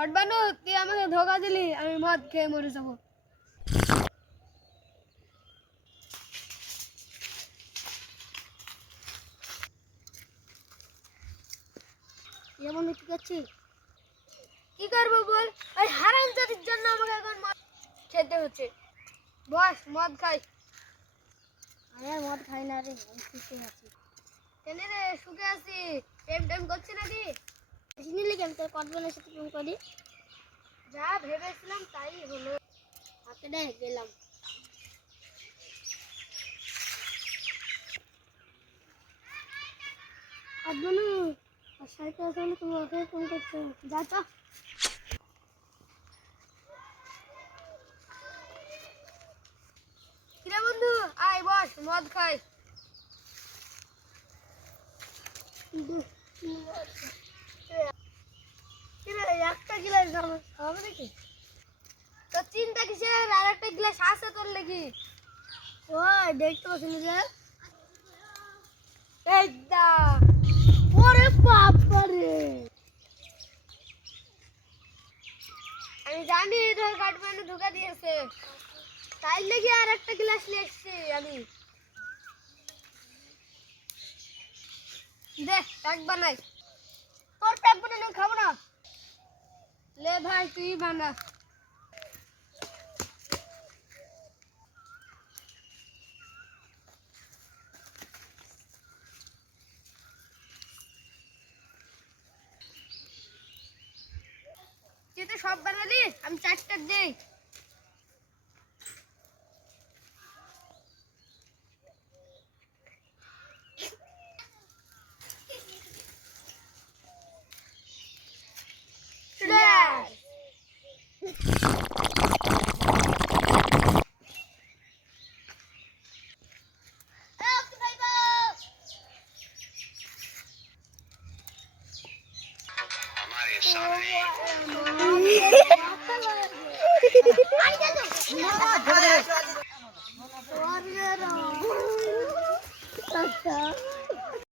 কাটবানু তুই আমাকে ধোকা দিলি, আমি মদ খেয়ে মরে যাবো। যেমন কি করছিস? কি করবো বল, ওই হারামজাদির জন্য আমাকে এখন মদ খেতে হচ্ছে। বস মদ খাই। আমি আর মদ খাই না রে, আমি সুস্থ আছি। কেন রে সুখে আছি? প্রেম টেম করছি নাকি? চিনিলি কেন তোর কটবেনের সাথে প্রেম করি? যা ভেবেছিলাম তাই হলো। হাতে দে গেলাম। কটবেনু সাইকেল আসলে তুমি ওকে ফোন করছো, যা তো। কিরে বন্ধু আয় বস মদ খাই। কিরে একটা গিলাস হবে নাকি? তোর চিন্তা কিসের, আর একটা গ্লাস আছে তোর লেগে। ওই দেখতে পাচ্ছি যে, এই দা ওরে বাবা রে, আমি জানি তোর কাটবানু ধোকা দিয়েছে, তাই লেগে আর একটা গ্লাস নিয়ে এসছি আমি। দেখ প্যাক বানাই। তোর প্যাক বানানো খাবো না। লে ভাই তুই বানা। তুই তো সব বানালি, আমি চারটা দেই। Ay, ya no.